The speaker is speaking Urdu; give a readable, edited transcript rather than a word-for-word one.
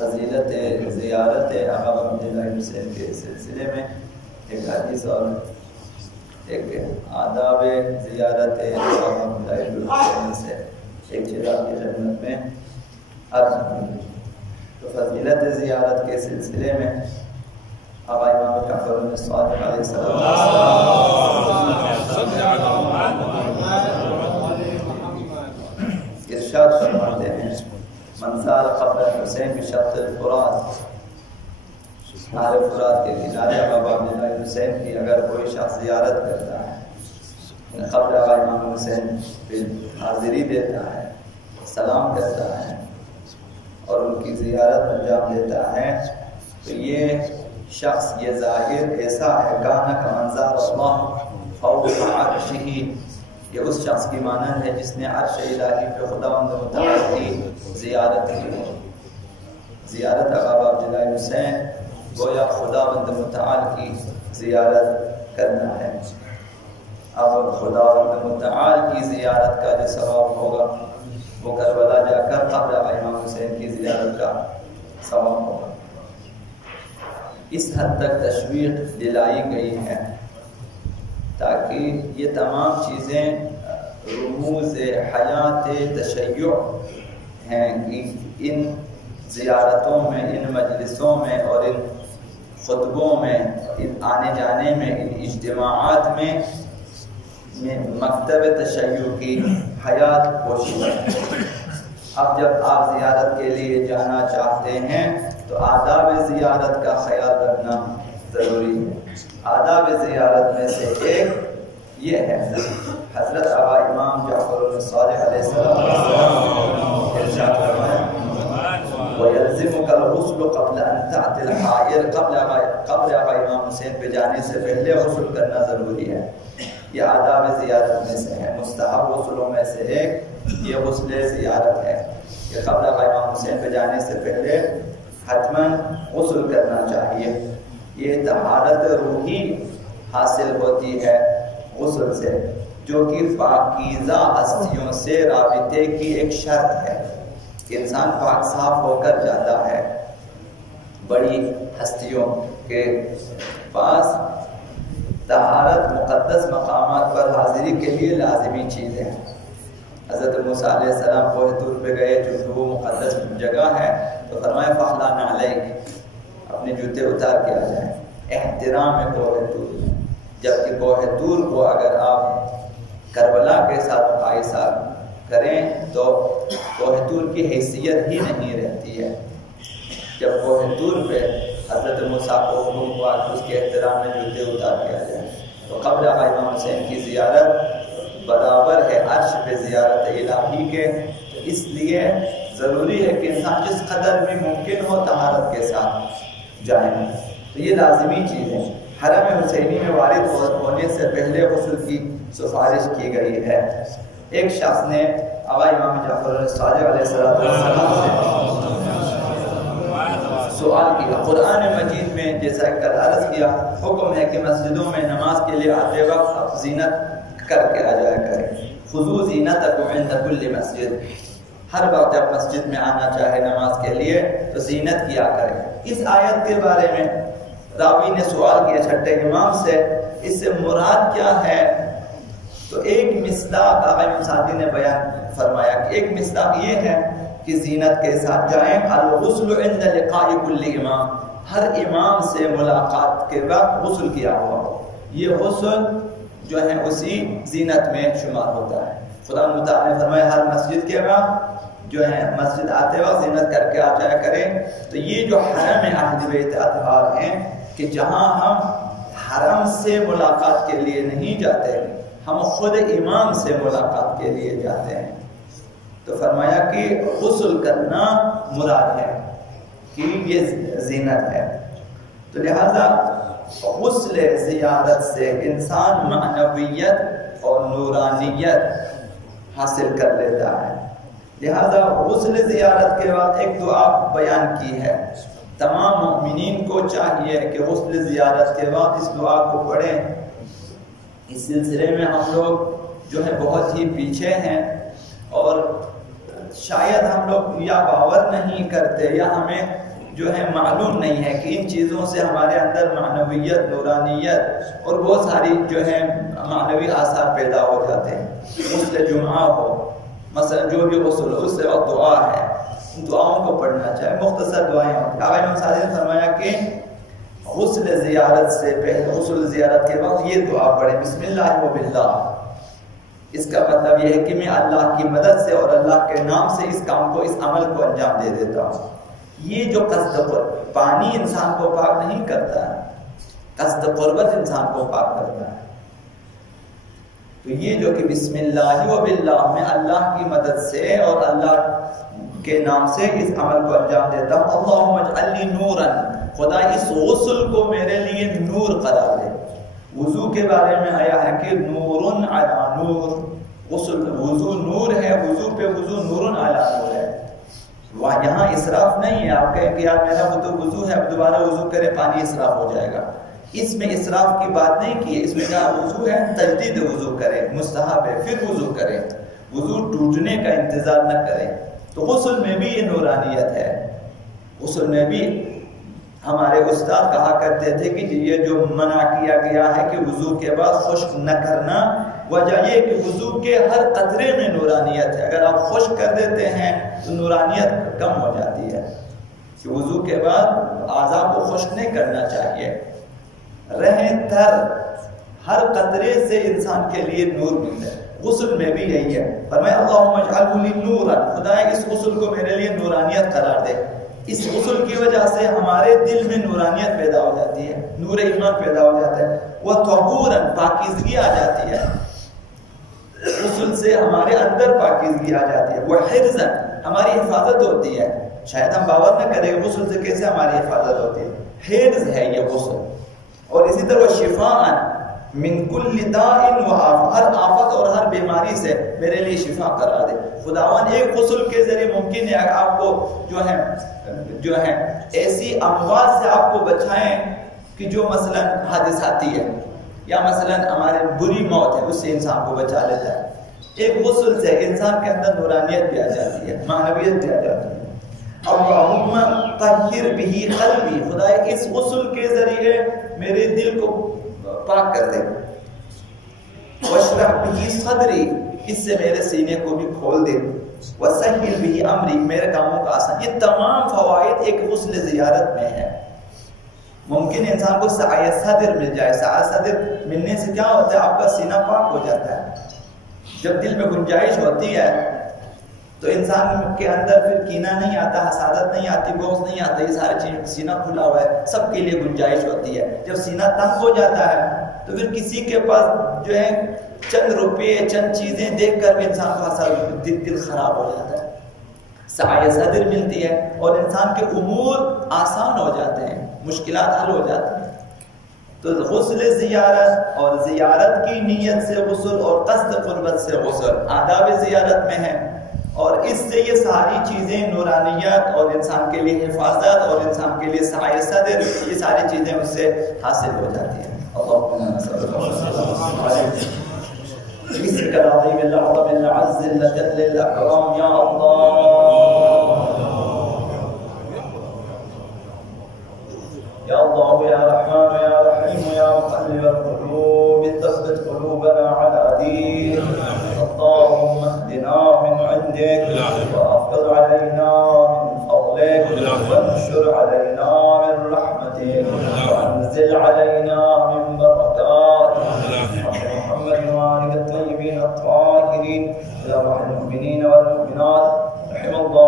فضیلت زیارت آقا عبداللہ حسین کے سلسلے میں ایک حدیث اور ایک آداب زیارت آقا عبداللہ حسین سے ایک چیز آپ کی خدمت میں عرض ہوئی۔ تو فضیلت زیارت کے سلسلے میں آقا امام جعفر الصادق علیہ السلام ارشاد فرماتے ہیں من زار قبر حسین بشط الفرات، نہر فرات کے کنارے آقا عبداللہ حسین کی اگر کوئی شخص زیارت کرتا ہے، قبر آقا امام حسین پہ حاضری دیتا ہے، سلام کرتا ہے اور ان کی زیارت انجام دیتا ہے، تو یہ شخص یہ ظاہر ایسا ہے کانا کا منظار اللہ فوق عرشہ، یہ اس شخص کی مانند ہے جس نے عرش الہی پہ خداوند متعال کی زیارت کی۔ زیارت آقا عبداللہ حسین گویا خداوند متعال کی زیارت کرنا ہے۔ اب خداوند متعال کی زیارت کا جو ثواب ہوگا وہ کربلا جا کر قبر آقا امام حسین کی زیارت کا ثواب ہوگا۔ اس حد تک تشویق دلائی گئی ہے تاکہ یہ تمام چیزیں رموز حیات تشیع ہیں کہ ان زیارتوں میں، ان مجلسوں میں اور ان خطبوں میں، ان آنے جانے میں، ان اجتماعات میں مکتب تشیع کی حیات پوشی ہے۔ اب جب آپ زیارت کے لیے جانا چاہتے ہیں تو آداب زیارت کا خیال رکھنا ضروری ہے۔ آداب زیارت میں سے ایک یہ ہے، حضرت آقا امام جعفر الصادق علیہ السلام ارشاد فرمایا وَيَلْزِمُكَ الْغُسْلُ قَبْلَ أَن تَأْتِيَ الْحَائِرَ، قبر آقا امام حسین پہ جانے سے پہلے غسل کرنا ضروری ہے۔ یہ آداب زیارت میں سے ہے، مستحب غسلوں میں سے ایک یہ غسل زیارت ہے کہ قبر آقا امام حسین پہ جانے سے پہلے حتماً غسل کرنا چاہیے۔ یہ طہارت روحی حاصل ہوتی ہے غسل سے، جو کہ پاکیزہ ہستیوں سے رابطے کی ایک شرط ہے کہ انسان پاک صاف ہو کر جاتا ہے۔ بڑی ہستیوں کے پاس طہارت مقدس مقامات پر حاضری کے لیے لازمی چیز ہے۔ حضرت موسیٰ علیہ السلام کوہ طور پہ گئے جو وہ مقدس جگہ ہے، تو فرمایا فَخْلَعْ نَعْلَيْكَ، اپنے جوتے اتار کے آ جائیں۔ احترام کوہ طور، جبکہ کوہ طور کو اگر آپ کربلا کے ساتھ مقایسہ کریں تو کوہ طور کی حیثیت ہی نہیں رہتی ہے۔ جب کوہ طور پہ حضرت موسیٰ کو حکم ہوا کہ اس کے احترام میں جوتے اتار کے آ جائیں، تو قبر آقا امام حسین کی زیارت برابر ہے عرش پہ زیارت الہی کے۔ اس لیے ضروری ہے کہ انسان جس قدر بھی ممکن ہو طہارت کے ساتھ جائیں، تو یہ لازمی چیز ہے۔ حرم حسینی میں وارد ہونے سے پہلے غسل کی سفارش کی گئی ہے۔ ایک شخص نے آقا امام جعفر الصادق علیہ السلام سے سوال کیا۔ قرآن مجید میں جیسا کہ عرض کیا حکم ہے کہ مسجدوں میں نماز کے لیے آتے وقت آپ زینت کر کے آ جایا کریں۔ خذوا زینتکم عند کل مسجد، ہر وقت جب مسجد میں آنا چاہے نماز کے لیے تو زینت کیا کریں۔ اس آیت کے بارے میں راوی نے سوال کیا چھٹے امام سے، اس سے مراد کیا ہے؟ تو ایک مصداق آقا امام سعدی نے بیان فرمایا کہ ایک مصداق یہ ہے کہ زینت کے ساتھ جائیں۔ الغسل عند لقاء کل امام، ہر امام سے ملاقات کے وقت غسل کیا ہوا ہو، یہ غسل جو ہے اسی زینت میں شمار ہوتا ہے۔ خدا متعال نے فرمایا ہر مسجد کے وقت جو ہے مسجد آتے وقت زینت کر کے آ جایا کریں۔ تو یہ جو حرم اہل بیت اطہار ہیں کہ جہاں ہم حرم سے ملاقات کے لیے نہیں جاتے، ہم خود امام سے ملاقات کے لیے جاتے ہیں، تو فرمایا کہ غسل کرنا مراد ہے کہ یہ زینت ہے۔ تو لہذا غسل زیارت سے انسان معنویت اور نورانیت حاصل کر لیتا ہے۔ لہذا غسل زیارت کے بعد ایک دعا بیان کی ہے، تمام مومنین کو چاہیے کہ غسل زیارت کے بعد اس دعا کو پڑھیں۔ اس سلسلے میں ہم لوگ جو ہے بہت ہی پیچھے ہیں اور شاید ہم لوگ یا باور نہیں کرتے یا ہمیں جو ہے معلوم نہیں ہے کہ ان چیزوں سے ہمارے اندر معنویت، نورانیت اور بہت ساری جو ہے معنوی آثار پیدا ہو جاتے ہیں. غسل جمعہ ہو مثلا، جو بھی غسل ہو اس سے وقت دعا ہے، ان دعاؤں کو پڑھنا چاہیے. مختصر دعائیں ہوتی ہیں. آقا امام صادق نے فرمایا کہ غسل زیارت سے پہلے، غسل زیارت کے وقت یہ دعا پڑھے، بسم اللہ و باللہ. اس کا مطلب یہ ہے کہ میں اللہ کی مدد سے اور اللہ کے نام سے اس کام کو، اس عمل کو انجام دے دیتا ہوں. یہ جو قصد پانی انسان کو پاک نہیں کرتا ہے، قصد قربت انسان کو پاک کرتا ہے. تو یہ جو کہ بسم اللہ و باللہ، میں اللہ کی مدد سے اور اللہ کے نام سے اس عمل کو انجام دیتا ہوں. اللہم اجعل لی نورا، خدا اس غسل کو میرے لیے نور قرار دے. وضو کے بارے میں آیا ہے کہ نور علی نور، غسل وضو نور ہے، وضو پہ وضو نور علی نور ہے. یہاں اسراف نہیں ہے. آپ کہیں کہ یار میرا وضو ہے، اب دوبارہ وضو کرے، پانی اسراف ہو جائے گا. اس میں اسراف کی بات نہیں کی ہے. اس میں کہا وضو ہے، تجدید وضو کرے، مستحب ہے، پھر وضو کرے، وضو ٹوٹنے کا انتظار نہ کرے. تو غسل میں بھی یہ نورانیت ہے. غسل میں بھی ہمارے استاد کہا کرتے تھے کہ یہ جو منع کیا گیا ہے کہ وضو کے بعد خشک نہ کرنا، وجہ یہ کہ وضو کے ہر قطرے میں نورانیت ہے. اگر آپ خشک کر دیتے ہیں تو نورانیت کم ہو جاتی ہے. کہ وضو کے بعد اعضاء کو خشک نہیں کرنا چاہیے، رہیں تر، ہر قطرے سے انسان کے لیے نور ملتا ہے. غسل میں بھی یہی ہے. فرمایا اللہم اجعلہ لی نورا، خدا اس غسل کو میرے لیے نورانیت قرار دے. اس غسل کی وجہ سے ہمارے دل میں نورانیت پیدا ہو جاتی ہے، نور ایمان پیدا ہو جاتا ہے. وطہورا، پاکیزگی آ جاتی ہے. غسل سے ہمارے اندر پاکیزگی آ جاتی ہے. وحرزا، ہماری حفاظت ہوتی ہے. شاید ہم باور نہ کریں غسل سے کیسے ہماری حفاظت ہوتی ہے. حرز ہے یہ غسل. اور اسی طرح شفاء من کل داء و آفت، ہر آفت اور ہر بیماری سے میرے لیے شفا کرا دے. خداوند ایک غسل کے ذریعے ممکن ہے آپ کو جو ہے ایسی اموات سے آپ کو بچائیں کہ جو مثلا حادثاتی ہے، یا مثلا ہمارے بری موت ہے، اس سے انسان کو بچا لیتا ہے. ایک غسل سے انسان کے اندر نورانیت بھی آ جاتی ہے، معنویت بھی آ جاتی ہے. اللہم طہر بہ قلبی، خدا اس غسل کے ذریعے میرے دل کو پاک کر دے. واشرح بہ صدری، اس سے میرے سینے کو بھی کھول دے. وسہل بہ امری، میرے کاموں کا آسان. یہ تمام فوائد ایک غسل زیارت میں ہے. ممکن انسان کو سعی صدر مل جائے. سعی صدر ملنے سے کیا ہوتا ہے؟ آپ کا سینہ پاک ہو جاتا ہے. جب دل میں گنجائش ہوتی ہے تو انسان کے اندر پھر کینہ نہیں آتا، حسادت نہیں آتی، بغض نہیں آتا. یہ سارے چیز، سینہ کھلا ہوا ہے، سب کے لیے گنجائش ہوتی ہے. جب سینہ تنگ ہو جاتا ہے تو پھر کسی کے پاس جو ہے چند روپے، چند چیزیں دیکھ کر بھی انسان کا دل خراب ہو جاتا ہے. سعی صدر ملتی ہے اور انسان کے امور آسان ہو جاتے ہیں، مشکلات حل ہو جاتی ہیں. تو غسل زیارت اور زیارت کی نیت سے غسل اور قصد قربت سے غسل آداب زیارت میں ہے. اور اس سے یہ ساری چیزیں نورانیت اور انسان کے لیے حفاظت اور انسان کے لیے سعی صدر، یہ ساری چیزیں اس سے حاصل ہو جاتی ہیں. اللہم صلی اللہ علیہ بسمک العظیم العظم العز الجل الاکرام یا اللہ یا رحمان یا رحیم یا مقلب القلوب ثبت قلوبنا على دینک. اللهم اهدنا من عندك وافضل علينا من فضلك وانشر علينا من رحمتك وانزل علينا من بركاتك. محمد وآله الطيبين الطاهرين. يا رب المؤمنين والمؤمنات، رحم الله